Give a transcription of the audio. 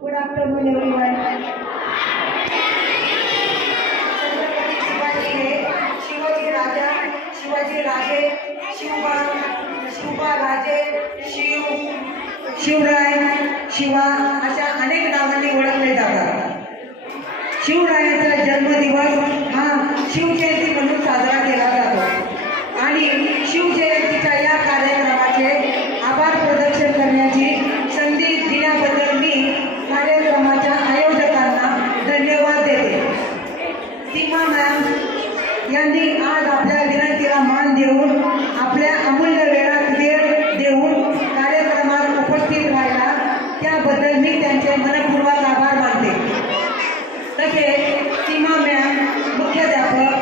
Good afternoon, everyone. Shivaji राजा, शिवाजी राजे, शिवबा राजे, शिवराय, शिवा अशा अनेक नावांनी ओळखले जातात. शिवरायाचा जन्मदिवस हा शिवजयंती म्हणून साजरा केला जातो आणि शिवजयंतीच्या या कार्यक्रमाचे आभार प्रदर्शन करण्याची संधी दिल्याबद्दल मी कार्यक्रमाच्या आयोजकांना धन्यवाद देते. सीमा मॅम यांनी आज आपल्या विनंतीला मान देऊन आपल्या अमूल्य वेळ देऊन कार्यक्रमात उपस्थित राहिला त्याबद्दल मी त्यांचे मनपूर्वक आभार मानते. तसेच सीमा मॅम मुख्याध्यापक